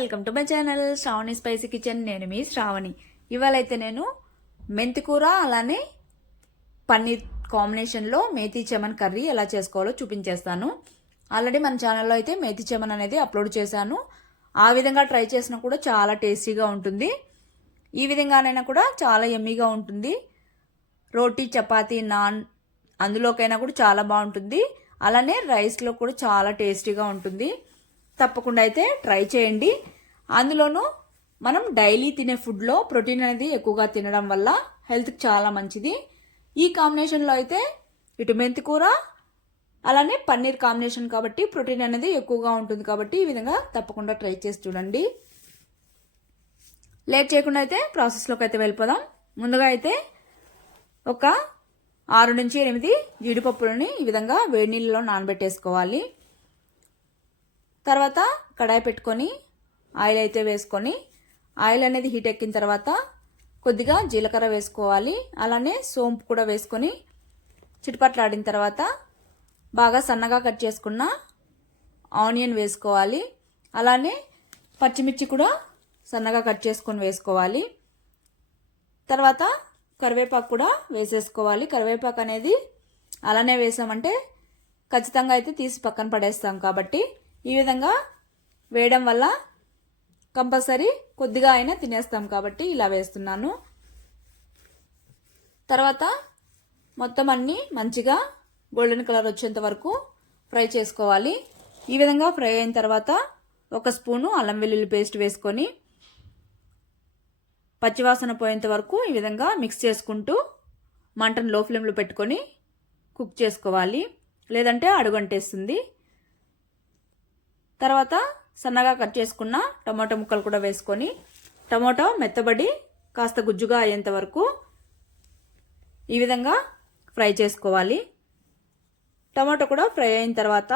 Welcome to my channel Sravani spicy kitchen. నేను మీ శ్రావణి. ఇవాళైతే నేను మెంతికూర అలానే పన్నీర్ కాంబినేషన్లో మేతి చెమన్ కర్రీ ఎలా చేసుకోవాలో చూపించేస్తాను. ఆల్రెడీ మన ఛానల్లో అయితే మేతి చెమన్ అనేది అప్లోడ్ చేశాను. ఆ విధంగా ట్రై చేసినా కూడా చాలా టేస్టీగా ఉంటుంది. ఈ విధంగానైనా కూడా చాలా యమ్మీగా ఉంటుంది. రోటీ, చపాతీ, నాన్ అందులోకైనా కూడా చాలా బాగుంటుంది. అలానే రైస్లో కూడా చాలా టేస్టీగా ఉంటుంది. తప్పకుండా అయితే ట్రై చేయండి. అందులోనూ మనం డైలీ తినే ఫుడ్లో ప్రోటీన్ అనేది ఎక్కువగా తినడం వల్ల హెల్త్కి చాలా మంచిది. ఈ కాంబినేషన్లో అయితే ఇటు మెంతికూర అలానే పన్నీర్ కాంబినేషన్ కాబట్టి ప్రోటీన్ అనేది ఎక్కువగా ఉంటుంది. కాబట్టి ఈ విధంగా తప్పకుండా ట్రై చేసి చూడండి. లేట్ చేయకుండా అయితే ప్రాసెస్లోకి అయితే వెళ్ళిపోదాం. ముందుగా అయితే ఒక 6 నుంచి 8 జీడిపప్పులని ఈ విధంగా వేడి నీళ్ళలో నానబెట్టేసుకోవాలి. తర్వాత కడాయి పెట్టుకొని ఆయిల్ అయితే వేసుకొని ఆయిల్ అనేది హీట్ ఎక్కిన తర్వాత కొద్దిగా జీలకర్ర వేసుకోవాలి. అలానే సోంపు కూడా వేసుకొని చిటపట్లాడిన తర్వాత బాగా సన్నగా కట్ చేసుకున్న ఆనియన్ వేసుకోవాలి. అలానే పచ్చిమిర్చి కూడా సన్నగా కట్ చేసుకొని వేసుకోవాలి. తర్వాత కరివేపాకు కూడా వేసేసుకోవాలి. కరివేపాకు అనేది అలానే వేసామంటే ఖచ్చితంగా అయితే తీసి పక్కన పడేస్తాం. కాబట్టి ఈ విధంగా వేయడం వల్ల కంపల్సరీ కొద్దిగా అయినా తినేస్తాం. కాబట్టి ఇలా వేస్తున్నాను. తర్వాత మొత్తం అన్నీ మంచిగా గోల్డెన్ కలర్ వచ్చేంత వరకు ఫ్రై చేసుకోవాలి. ఈ విధంగా ఫ్రై అయిన తర్వాత 1 స్పూను అల్లం వెల్లుల్లి పేస్ట్ వేసుకొని పచ్చివాసన పోయేంత వరకు ఈ విధంగా మిక్స్ చేసుకుంటూ మంటను లో ఫ్లేమ్లో పెట్టుకొని కుక్ చేసుకోవాలి. లేదంటే అడుగంటేస్తుంది. తర్వాత సన్నగా కట్ చేసుకున్న టమాటో ముక్కలు కూడా వేసుకొని టమాటో మెత్తబడి కాస్త గుజ్జుగా అయ్యేంత వరకు ఈ విధంగా ఫ్రై చేసుకోవాలి. టమాటో కూడా ఫ్రై అయిన తర్వాత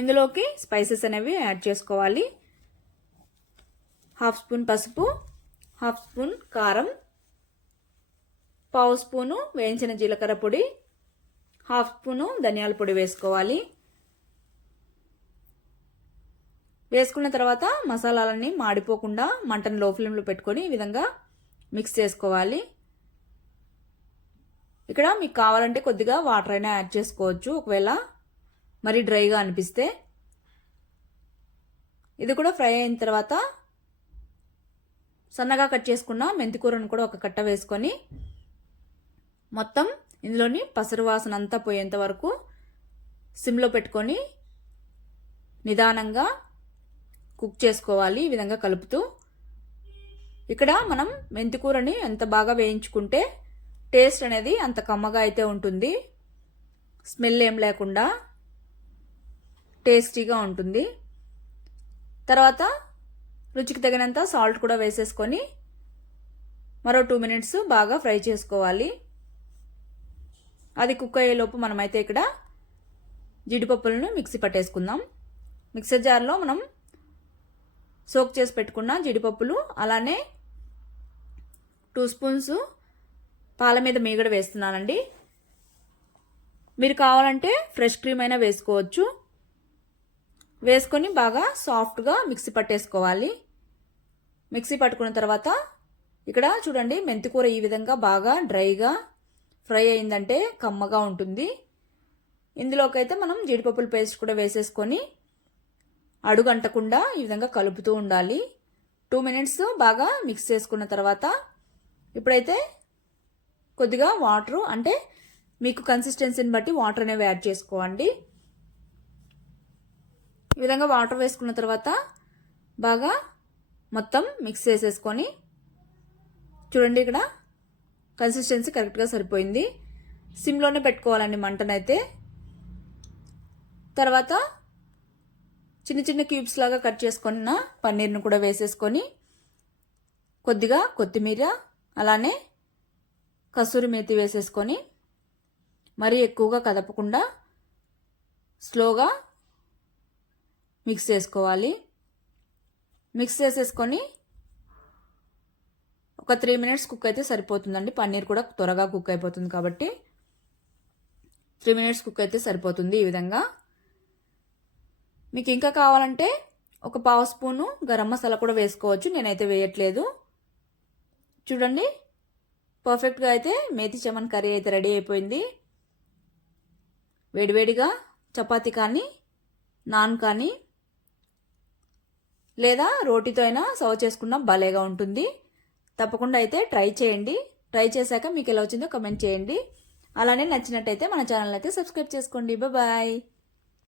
ఇందులోకి స్పైసెస్ అనేవి యాడ్ చేసుకోవాలి. 1/2 స్పూన్ పసుపు, 1/2 స్పూన్ కారం, 1/2 స్పూను వేయించిన జీలకర్ర పొడి, 1/2 స్పూను ధనియాల పొడి వేసుకోవాలి. వేసుకున్న తర్వాత మసాలాలన్నీ మాడిపోకుండా మంటను లో ఫ్లేమ్లో పెట్టుకొని ఈ విధంగా మిక్స్ చేసుకోవాలి. ఇక్కడ మీకు కావాలంటే కొద్దిగా వాటర్ అయినా యాడ్ చేసుకోవచ్చు ఒకవేళ మరీ డ్రైగా అనిపిస్తే. ఇది కూడా ఫ్రై అయిన తర్వాత సన్నగా కట్ చేసుకున్న మెంతికూరను కూడా ఒక కట్ట వేసుకొని మొత్తం ఇందులోని పసరు వాసన అంతా పోయేంత వరకు సిమ్లో పెట్టుకొని నిదానంగా కుక్ చేసుకోవాలి. ఈ విధంగా కలుపుతూ ఇక్కడ మనం మెంతికూరని ఎంత బాగా వేయించుకుంటే టేస్ట్ అనేది అంత కమ్మగా అయితే ఉంటుంది. స్మెల్ ఏం లేకుండా టేస్టీగా ఉంటుంది. తర్వాత రుచికి తగినంత సాల్ట్ కూడా వేసేసుకొని మరో 2 మినిట్స్ బాగా ఫ్రై చేసుకోవాలి. అది కుక్ అయ్యేలోపు మనమైతే ఇక్కడ జీడిపప్పులను మిక్సీ పట్టేసుకుందాం. మిక్సర్ జార్లో మనం సోక్ చేసి పెట్టుకున్న జీడిపప్పులు అలానే 2 స్పూన్స్ పాల మీద మీగడ వేస్తున్నానండి. మీరు కావాలంటే ఫ్రెష్ క్రీమ్ అయినా వేసుకోవచ్చు. వేసుకొని బాగా సాఫ్ట్గా మిక్సీ పట్టేసుకోవాలి. మిక్సీ పట్టుకున్న తర్వాత ఇక్కడ చూడండి మెంతికూర ఈ విధంగా బాగా డ్రైగా ఫ్రై అయిందంటే కమ్మగా ఉంటుంది. ఇందులోకైతే మనం జీడిపప్పుల పేస్ట్ కూడా వేసేసుకొని అడుగంటకుండా ఈ విధంగా కలుపుతూ ఉండాలి. 2 మినిట్స్ బాగా మిక్స్ చేసుకున్న తర్వాత ఇప్పుడైతే కొద్దిగా వాటర్ అంటే మీకు కన్సిస్టెన్సీని బట్టి వాటర్ అనేవి యాడ్ చేసుకోండి. ఈ విధంగా వాటర్ వేసుకున్న తర్వాత బాగా మొత్తం మిక్స్ చేసేసుకొని చూడండి ఇక్కడ కన్సిస్టెన్సీ కరెక్ట్గా సరిపోయింది. సిమ్లోనే పెట్టుకోవాలండి మంటనైతే. తర్వాత చిన్న చిన్న క్యూబ్స్ లాగా కట్ చేసుకున్న పన్నీర్ను కూడా వేసేసుకొని కొద్దిగా కొత్తిమీర అలానే కసూరి మేతి వేసేసుకొని మరీ ఎక్కువగా కదపకుండా స్లోగా మిక్స్ చేసుకోవాలి. మిక్స్ చేసేసుకొని ఒక 3 మినిట్స్ కుక్ అయితే సరిపోతుందండి. పన్నీర్ కూడా త్వరగా కుక్ అయిపోతుంది కాబట్టి 3 మినిట్స్ కుక్ అయితే సరిపోతుంది. ఈ విధంగా మీకు ఇంకా కావాలంటే ఒక పావు స్పూను గరం మసాలా కూడా వేసుకోవచ్చు, నేనైతే వేయట్లేదు. చూడండి, పర్ఫెక్ట్గా అయితే మేతి చమన్ కర్రీ అయితే రెడీ అయిపోయింది. వేడివేడిగా చపాతీ కానీ నాన్ కానీ లేదా రోటీతో అయినా సర్వ్ చేసుకున్నా భలేగా ఉంటుంది. తప్పకుండా అయితే ట్రై చేయండి. ట్రై చేశాక మీకు ఎలా వచ్చిందో కమెంట్ చేయండి. అలానే నచ్చినట్టయితే మన ఛానల్ అయితే సబ్స్క్రైబ్ చేసుకోండి. బాయ్.